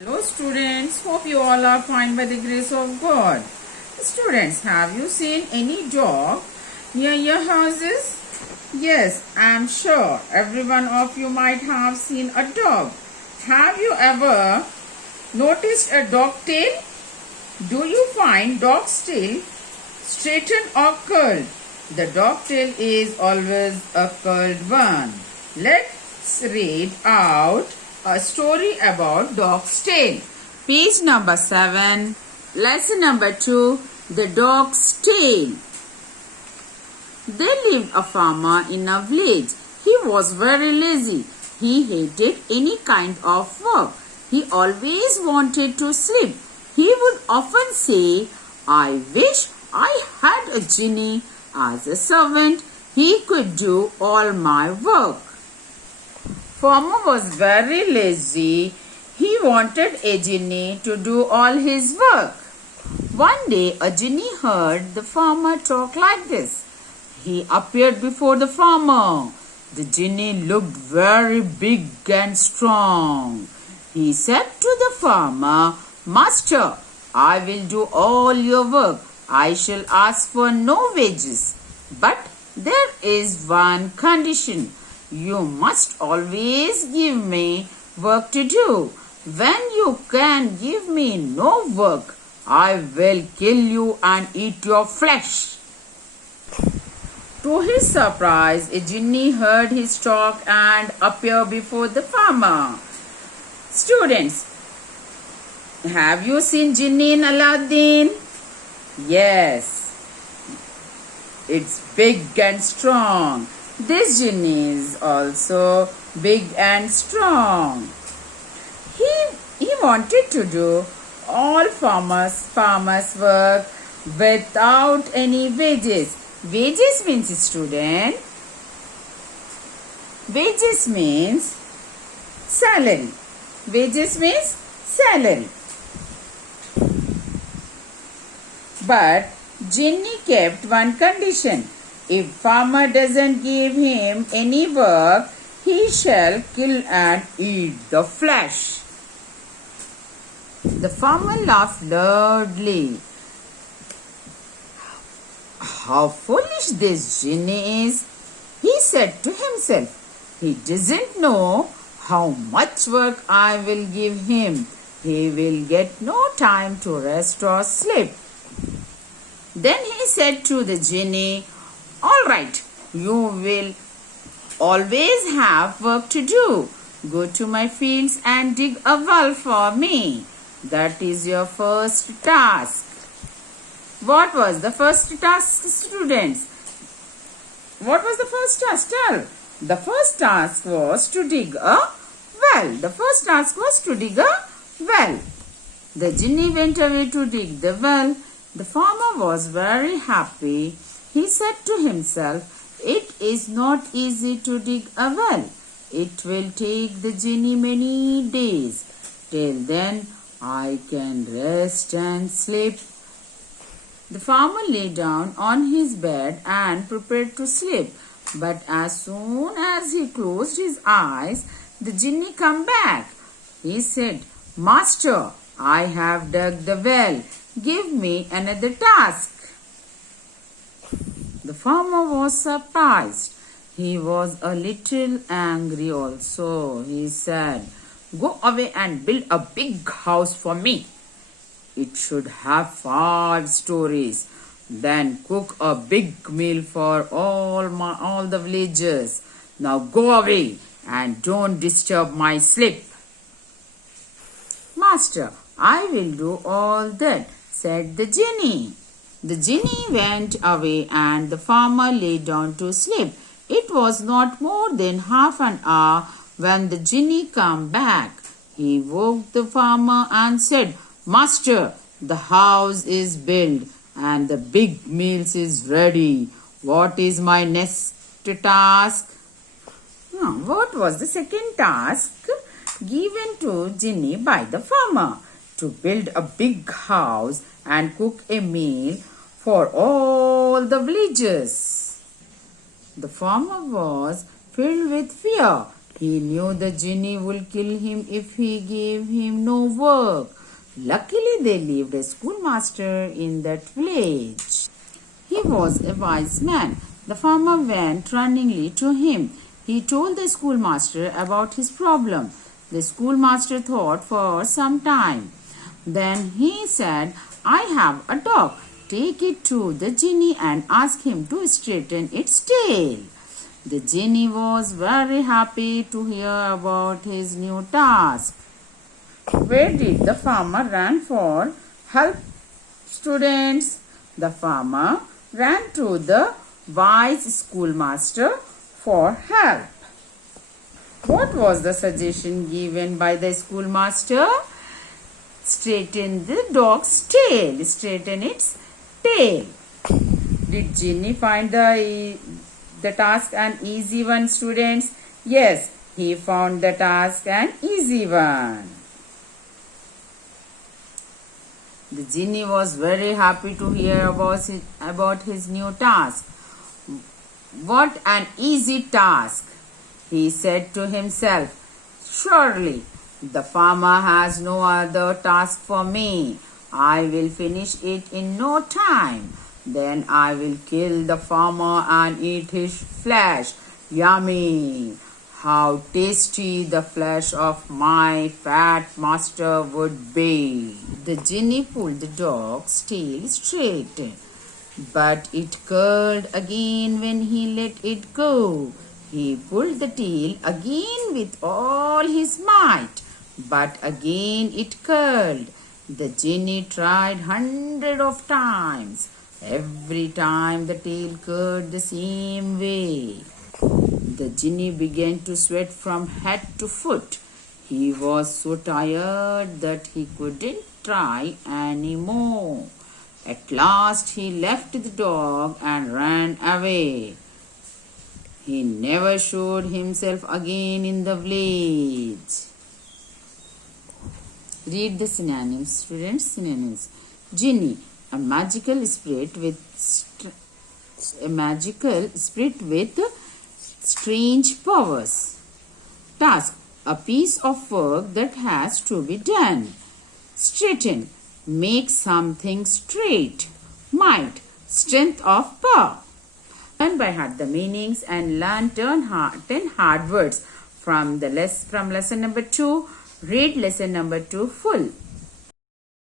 Hello students, hope you all are fine by the grace of God. Students, have you seen any dog near your houses? Yes, I am sure every one of you might have seen a dog. Have you ever noticed a dog tail? Do you find dog's tail straightened or curled? The dog tail is always a curled one. Let's read out a story about dog's tail. Page number 7, lesson number 2, the dog's tail. There lived a farmer in a village. He was very lazy. He hated any kind of work. He always wanted to sleep. He would often say, I wish I had a genie as a servant. He could do all my work. Farmer was very lazy. He wanted a genie to do all his work. One day a genie heard the farmer talk like this. He appeared before the farmer. The genie looked very big and strong. He said to the farmer, Master, I will do all your work. I shall ask for no wages. But there is one condition. You must always give me work to do. When you can give me no work, I will kill you and eat your flesh. To his surprise, a genie heard his talk and appeared before the farmer. Students, have you seen Genie in Aladdin? Yes, it's big and strong. This genie is also big and strong. He wanted to do all farmers work without any wages. Wages means, student, wages means salary. Wages means salary. But genie kept one condition. If farmer doesn't give him any work, he shall kill and eat the flesh. The farmer laughed loudly. How foolish this genie is, he said to himself. He doesn't know how much work I will give him. He will get no time to rest or sleep. Then he said to the genie, all right, you will always have work to do. Go to my fields and dig a well for me. That is your first task. What was the first task, students? What was the first task? Tell. The first task was to dig a well. The first task was to dig a well. The genie went away to dig the well. The farmer was very happy. He said to himself, it is not easy to dig a well. It will take the genie many days. Till then, I can rest and sleep. The farmer lay down on his bed and prepared to sleep. But as soon as he closed his eyes, the genie came back. He said, Master, I have dug the well. Give me another task. The farmer was surprised. He was a little angry also. He said, go away and build a big house for me. It should have 5 stories. Then cook a big meal for all the villagers. Now go away and don't disturb my sleep. Master, I will do all that, said the genie. The genie went away and the farmer lay down to sleep. It was not more than half an hour when the genie came back. He woke the farmer and said, Master, the house is built and the big meals is ready. What is my next task? What was the second task given to genie by the farmer? To build a big house and cook a meal for all the villagers. The farmer was filled with fear. He knew the genie would kill him if he gave him no work. Luckily, there lived a schoolmaster in that village. He was a wise man. The farmer went runningly to him. He told the schoolmaster about his problem. The schoolmaster thought for some time. Then he said, I have a dog. Take it to the genie and ask him to straighten its tail. The genie was very happy to hear about his new task. Where did the farmer run for help, students? The farmer ran to the wise schoolmaster for help. What was the suggestion given by the schoolmaster? Straighten the dog's tail. Straighten its tail. Did genie find the task an easy one, students? Yes, he found the task an easy one. The genie was very happy to hear about his new task. What an easy task, he said to himself. Surely, the farmer has no other task for me. I will finish it in no time. Then I will kill the farmer and eat his flesh. Yummy! How tasty the flesh of my fat master would be. The genie pulled the dog's tail straight, but it curled again when he let it go. He pulled the tail again with all his might, but again it curled. The genie tried hundreds of times. Every time the tail curled the same way. The genie began to sweat from head to foot. He was so tired that he couldn't try any more. At last he left the dog and ran away. He never showed himself again in the village. Read the synonyms, students. Synonyms. Genie, a magical spirit with strange powers. Task, a piece of work that has to be done. Straighten, make something straight. Might, strength of power. Learn by heart the meanings and learn 10 hard words from lesson number 2. Read lesson number 2 full.